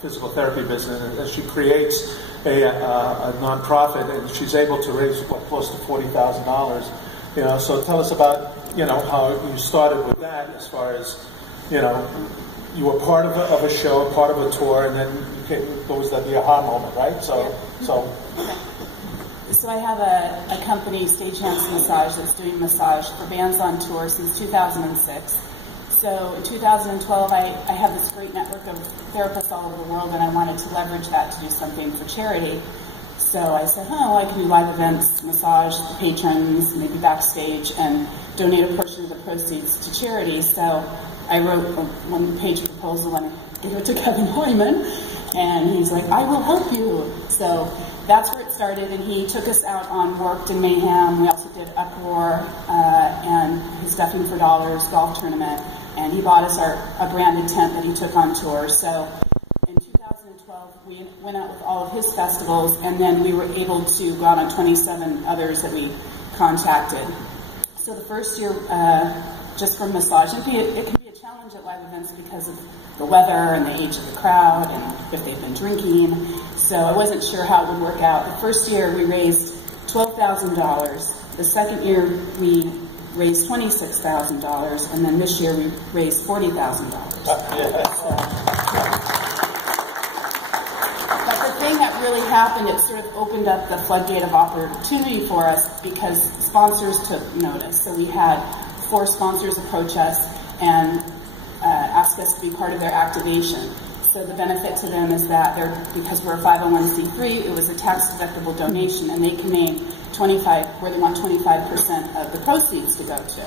physical therapy business, and she creates a nonprofit, and she's able to raise close to $40,000. You know, so tell us about how you started with that, as far as you were part of a show, part of a tour, and then there was the aha moment, right? So I have a company, Stagehand Massage, that's doing massage for bands on tour since 2006. So in 2012, I had this great network of therapists all over the world, and I wanted to leverage that to do something for charity. So I said, oh, I can do live events, massage the patrons, maybe backstage, and donate a portion of the proceeds to charity. So I wrote a one-page proposal and gave it to Kevin Hoyman, and he's like, I will help you. So that's where it started, and he took us out on Warped and Mayhem. We also did Uproar and his Stuffing for Dollars golf tournament, and he bought us a branded tent that he took on tour. So in 2012, we went out with all of his festivals, and then we were able to go out on 27 others that we contacted. So the first year, just for massage, it can be a challenge at live events because of the weather and the age of the crowd and if they've been drinking. So I wasn't sure how it would work out. The first year we raised $12,000. The second year we raised $26,000, and then this year we raised $40,000. But the thing that really happened, it sort of opened up the floodgate of opportunity for us because sponsors took notice. So we had 4 sponsors approach us and ask us to be part of their activation. So the benefit to them is that because we're a 501c3, it was a tax-deductible donation, and they can name where they want 25% of the proceeds to go to.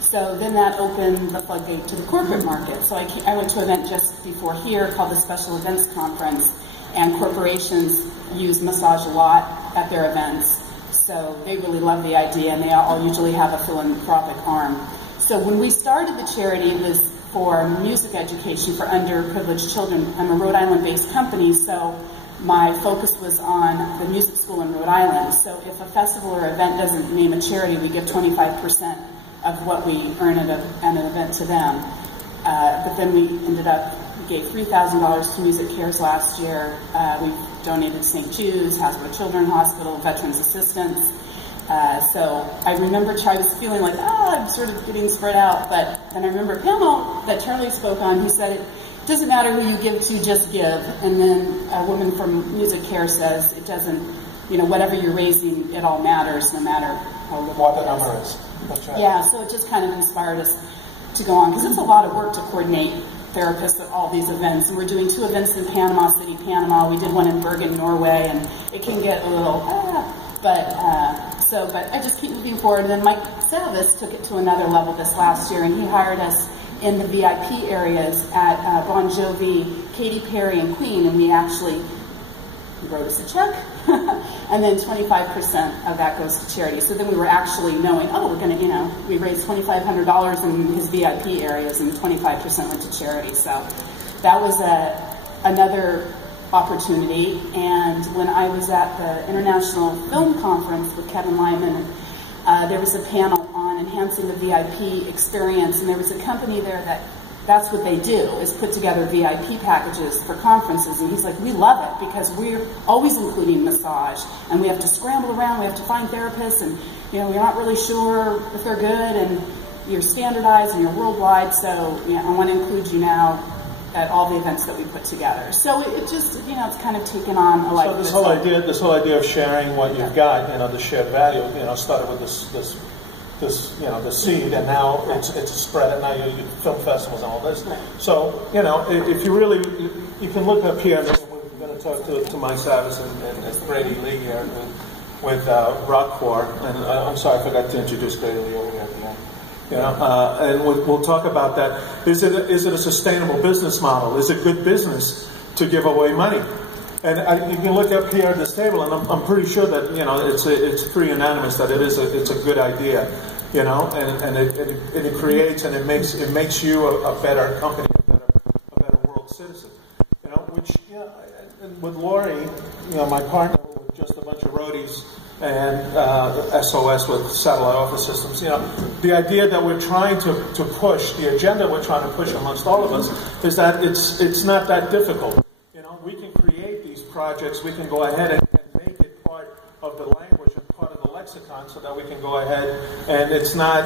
So then that opened the floodgate to the corporate market. So I went to an event just before here called the Special Events Conference, and corporations use massage a lot at their events. So they really love the idea, and they all usually have a philanthropic arm. So when we started the charity, it was for music education for underprivileged children. I'm a Rhode Island-based company, so my focus was on the music school in Rhode Island. So if a festival or event doesn't name a charity, we give 25% of what we earn at an event to them. But then we gave $3,000 to Music Cares last year. We've donated to St. Jude's, Hasbro Children's Hospital, Veterans Assistance. So I remember I was feeling like, I'm sort of getting spread out, but then I remember a panel that Charlie spoke on, he said, it doesn't matter who you give to, just give. And then a woman from Music Care says, it doesn't, whatever you're raising, it all matters, no matter how little what the number is. That's right. Yeah, so it just kind of inspired us to go on, because it's a lot of work to coordinate therapists at all these events. And we're doing 2 events in Panama City, Panama. We did one in Bergen, Norway, and it can get a little, but I just keep moving forward. And then Mike Savis took it to another level this last year, and he hired us in the VIP areas at Bon Jovi, Katy Perry, and Queen, and we actually wrote us a check, and then 25% of that goes to charity. So then we were actually knowing, we're going to, we raised $2,500 in his VIP areas, and 25% went to charity. So that was another opportunity. And when I was at the International Film Conference with Kevin Lyman, there was a panel on enhancing the VIP experience, and there was a company there that's what they do, is put together VIP packages for conferences. And he's like, we love it because we're always including massage, and we have to scramble around, we have to find therapists, and we're not really sure if they're good, and you're standardized and you're worldwide, so I want to include you now at all the events that we put together. So it just, it's kind of taken on a life. So this whole idea of sharing what you've got, the shared value, started with this the seed, and now it's spread, and now you film festivals and all this. Right. So, if you really, you can look up here, and we're going to talk to Mike Savis and Brady Lee here with Rockcore, and I'm sorry, I forgot to introduce Brady Lee over here at the end. And we'll talk about that. Is it a sustainable business model? Is it good business to give away money? And you can look up here at this table, and I'm pretty sure that it's pretty unanimous that it's a good idea, and it creates and it makes you a better company, a better world citizen, which and with Lori, my partner, with just a bunch of roadies, and SOS with satellite office systems. You know, the idea that we're trying to push, the agenda we're trying to push amongst all of us, is that it's not that difficult. You know, we can create these projects, we can go ahead and make it part of the language and part of the lexicon, so that we can go ahead and it's not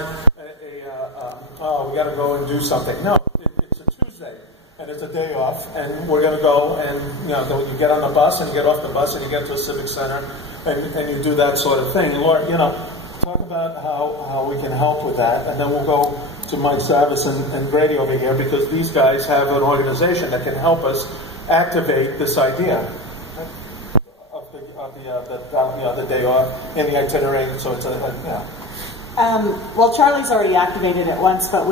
oh, we got to go and do something. No, it's a Tuesday and it's a day off, and we're going to go and, you know, you get on the bus and you get off the bus and you get to a civic center and you do that sort of thing. Lord, you know, talk about how we can help with that, and then we'll go to Mike Savis and Grady over here, because these guys have an organization that can help us activate this idea of the day off in the itinerary. So it's a, you know. Well, Charlie's already activated it once, but we